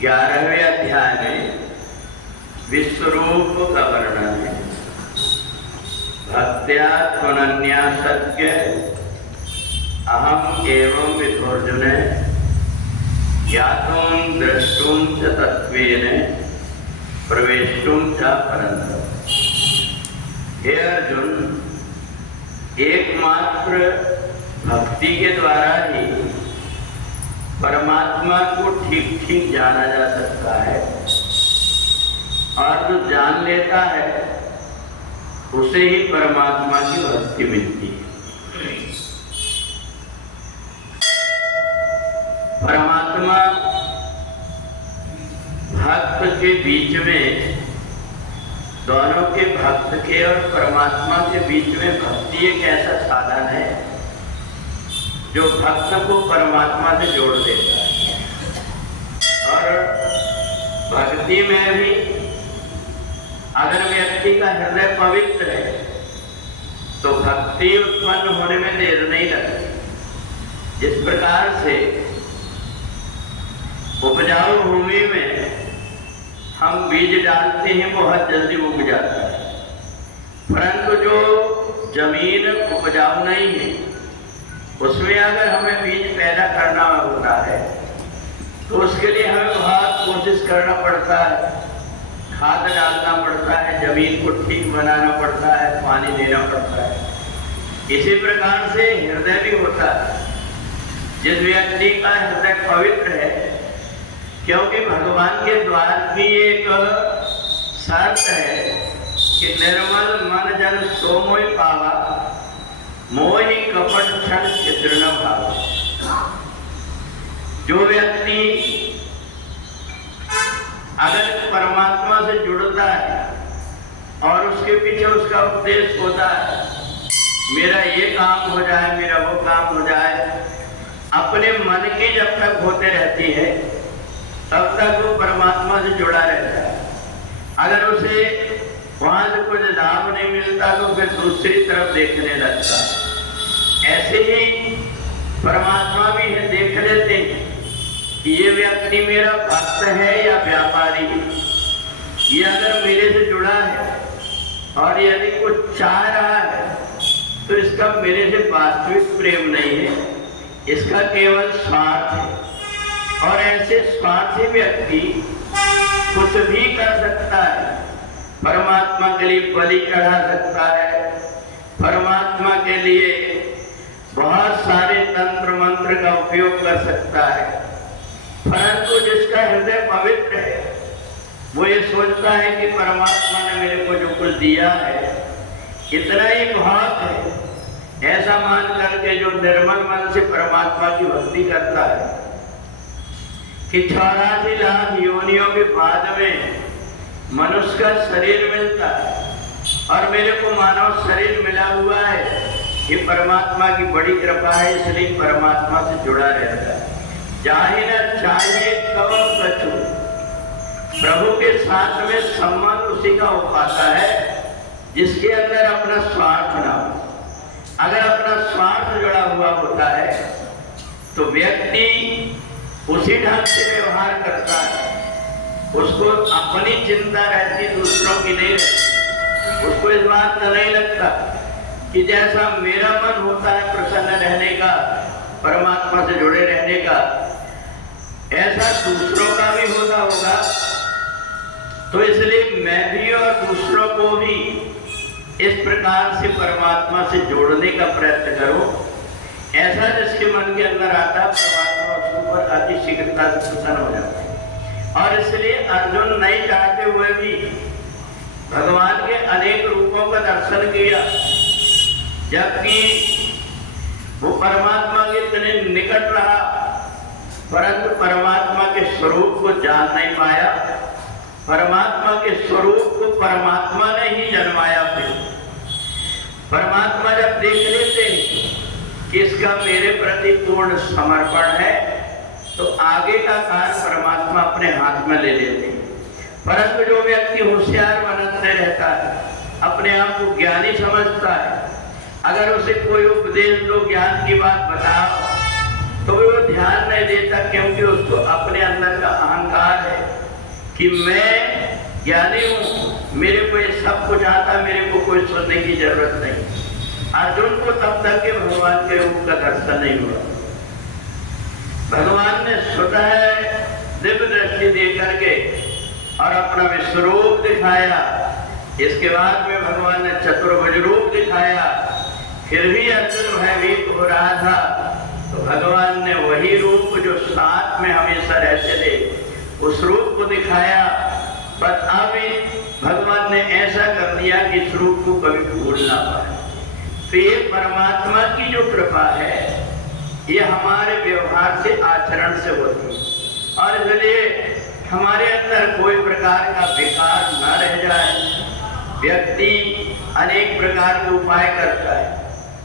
11वें अध्याय में विश्वरूप का वर्णन है। भक्त्या त्वनन्या सत्य अहम एवं विधोर्जुन ज्ञातुं द्रष्टुं च तत्त्वेन प्रवेष्टुं च परन्तप। हे अर्जुन, एकमात्र भक्ति के द्वारा ही परमात्मा को ठीक ठीक जाना जा सकता है, और जो जान लेता है उसे ही परमात्मा की भक्ति मिलती है। परमात्मा भक्त के बीच में, दोनों के भक्त के और परमात्मा के बीच में भक्ति एक ऐसा साधन है जो भक्त को परमात्मा से जोड़ देता है। और भक्ति में भी अगर व्यक्ति का हृदय पवित्र है तो भक्ति उत्पन्न होने में देर नहीं लगती। जिस प्रकार से उपजाऊ भूमि में हम बीज डालते हैं बहुत जल्दी उग जाता है, परंतु जो जमीन उपजाऊ नहीं है उसमें अगर हमें बीज पैदा करना होता है तो उसके लिए हमें बहुत कोशिश करना पड़ता है, खाद डालना पड़ता है, जमीन को ठीक बनाना पड़ता है, पानी देना पड़ता है। इसी प्रकार से हृदय भी होता है। जिस व्यक्ति का हृदय पवित्र है, क्योंकि भगवान के द्वार की एक शर्त है कि निर्मल मन जन सो मोहि पावा, मोहि कपट छल छिद्र न भावा। जो व्यक्ति अगर परमात्मा से जुड़ता है और उसके पीछे उसका उपदेश होता है, मेरा ये काम हो जाए, मेरा वो काम हो जाए, अपने मन की जब तक होते रहती है तब तक वो परमात्मा से जुड़ा रहता है। अगर उसे वहां से कुछ लाभ नहीं मिलता तो फिर दूसरी तरफ देखने लगता है। ऐसे ही परमात्मा भी है, देख लेते हैं कि ये व्यक्ति मेरा भक्त है या व्यापारी है। ये अगर मेरे से जुड़ा है और यदि कुछ चाह रहा है तो इसका मेरे से वास्तविक प्रेम नहीं है, इसका केवल स्वार्थ है। और ऐसे स्वार्थी व्यक्ति कुछ भी कर सकता है, परमात्मा के लिए बलि चढ़ा सकता है, परमात्मा के लिए बहुत सारे तंत्र मंत्र का उपयोग कर सकता है, परंतु जिसका हृदय पवित्र है वो ये सोचता है कि परमात्मा ने मेरे को जो कुछ दिया है इतना ही बहुत है, ऐसा मान करके जो निर्मल मन से परमात्मा की भक्ति करता है कि 84 लाख योनियों के बाद में मनुष्य का शरीर मिलता है और मेरे को मानव शरीर मिला हुआ है, ये परमात्मा की बड़ी कृपा है, इसलिए परमात्मा से जुड़ा रहता है। चाहे न चाहिए कौन बचो, प्रभु के साथ में संबंध उसी का हो पाता है जिसके अंदर अपना स्वार्थ ना हो। अगर अपना स्वार्थ जुड़ा हुआ होता है तो व्यक्ति उसी ढंग से व्यवहार करता है, उसको अपनी चिंता रहती, दूसरों की नहीं रहती। उसको इस बात का नहीं लगता कि जैसा मेरा मन होता है प्रसन्न रहने का, परमात्मा से जुड़े रहने का, ऐसा दूसरों का भी होता होगा। तो इसलिए मैं भी और दूसरों को भी इस प्रकार से परमात्मा से जोड़ने का प्रयत्न करो। ऐसा जिसके मन के अंदर आता, परमात्मा उसके ऊपर अति शीघ्रता से प्रसन्न हो जाता है। और इसलिए अर्जुन नहीं चाहते हुए भी भगवान के अनेक रूपों का दर्शन किया, जबकि वो परमात्मा के इतने निकट रहा, परंतु परमात्मा के स्वरूप को जान नहीं पाया। परमात्मा के स्वरूप को परमात्मा ने ही जन्माया। फिर परमात्मा जब देख लेते कि इसका मेरे प्रति पूर्ण समर्पण है तो आगे का कार्य परमात्मा अपने हाथ में ले लेते हैं। परंतु जो व्यक्ति होशियार बनते रहता है, अपने आप को ज्ञानी समझता है, अगर उसे कोई उपदेश दो, ज्ञान की बात बताओ, तो वो ध्यान नहीं देता, क्योंकि उसको अपने अंदर का अहंकार कि मैं ज्ञानी हूँ, मेरे को ये सब कुछ आता, मेरे को कोई सुनने की जरूरत नहीं। अर्जुन को तब तक के भगवान के रूप का दर्शन नहीं हुआ। भगवान ने स्वतः दिव्य दृष्टि दे करके और अपना विश्वरूप दिखाया। इसके बाद में भगवान ने चतुर्भुज रूप दिखाया। फिर भी अर्जुन भयभीत हो रहा था, तो भगवान ने वही रूप जो साथ में हमेशा रहते थे उस रूप को दिखाया। पर अभी भगवान ने ऐसा कर दिया कि इस रूप को कभी भूल ना पाए। तो ये परमात्मा की जो कृपा है ये हमारे व्यवहार से, आचरण से होती है। और इसलिए हमारे अंदर कोई प्रकार का विकार न रह जाए। व्यक्ति अनेक प्रकार के उपाय करता है,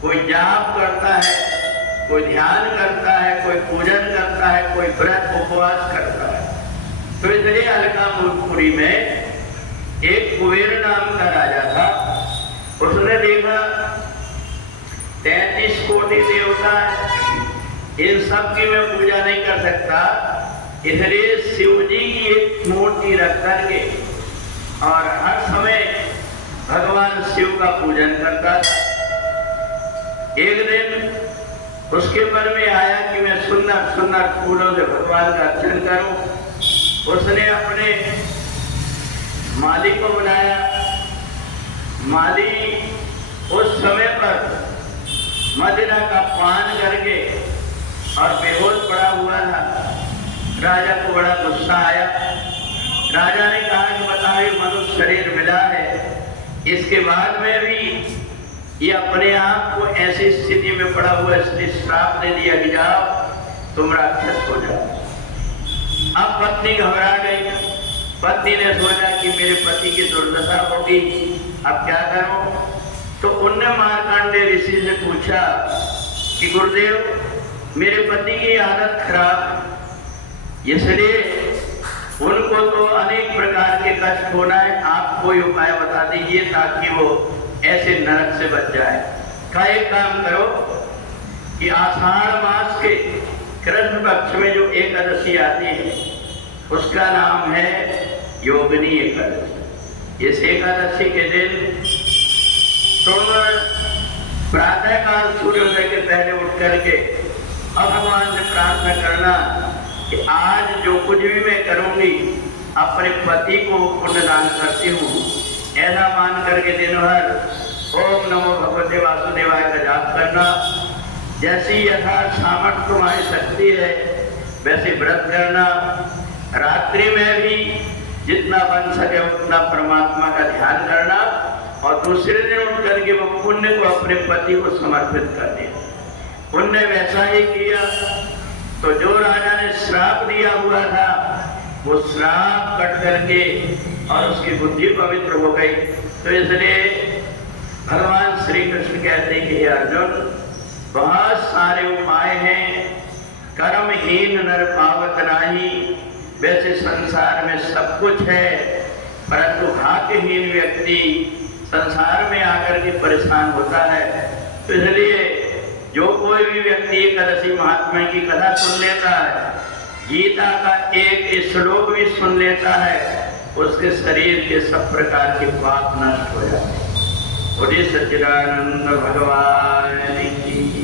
कोई जाप करता है, कोई ध्यान करता है, कोई पूजन करता है, कोई व्रत उपवास करता है। तो इसलिए अलकापुरी में एक कुबेर नाम का राजा था। उसने देखा 33 कोटि देवता है, इन सब की मैं पूजा नहीं कर सकता, इसलिए शिव जी की एक मूर्ति रख करके और हर समय भगवान शिव का पूजन करता था। एक दिन उसके मन में आया कि मैं सुंदर सुंदर फूलों से भगवान का अर्चन करूं। उसने अपने माली को बुलाया। माली उस समय पर मदिरा का पान करके और बेहोश पड़ा हुआ था। राजा को बड़ा गुस्सा आया। राजा ने कहा कि बताइए, मनुष्य शरीर मिला है, इसके बाद में भी ये अपने आप को ऐसी स्थिति में पड़ा हुआ, इसलिए श्राप दे दिया कि जाओ तुम राक्षस हो जाओ। अब पत्नी घबरा गई। पत्नी ने सोचा कि मेरे पति की दुर्दशा होगी, अब क्या करूं? तो उनने मार्कंडेय ऋषि से पूछा कि गुरुदेव, मेरे पति की आदत खराब, इसलिए उनको तो अनेक प्रकार के कष्ट होना है, आप कोई उपाय बता दीजिए ताकि वो ऐसे नरक से बच जाए। का एक काम करो कि आषाढ़ मास के कृष्ण पक्ष में जो एकादशी आती है उसका नाम है योगिनी एकादशी। इस एकादशी के दिन तुम प्रातः काल सूर्योदय के पहले उठ करके अब भगवान से प्रार्थना करना कि आज जो कुछ भी मैं करूंगी अपने पति को पुण्यदान करती हूँ, ऐसा मान करके दिन भर ओम नमो भगवते वासुदेवाय का जाप करना। जैसी यथार्थ सामर्थ्य तुम्हारी शक्ति है वैसे व्रत करना। रात्रि में भी जितना बन सके उतना परमात्मा का ध्यान करना और दूसरे दिन उठ करके वो पुण्य को अपने पति को समर्पित कर दिया। उनने वैसा ही किया। तो जो राजा ने श्राप दिया हुआ था वो श्राप कट करके और उसकी बुद्धि पवित्र हो गई। तो इसलिए भगवान श्री कृष्ण कहते हैं कि अर्जुन, बहुत सारे उपाय हैं, कर्महीन नर पावत नाही। वैसे संसार में सब कुछ है, परंतु भाग्यहीन व्यक्ति संसार में आकर के परेशान होता है। तो इसलिए जो कोई भी व्यक्ति एकादशी महात्मा की कथा सुन लेता है, गीता का एक श्लोक भी सुन लेता है, उसके शरीर के सब प्रकार के पाप नष्ट हो जाते हैं। बोलिए सच्चिदानंद भगवान की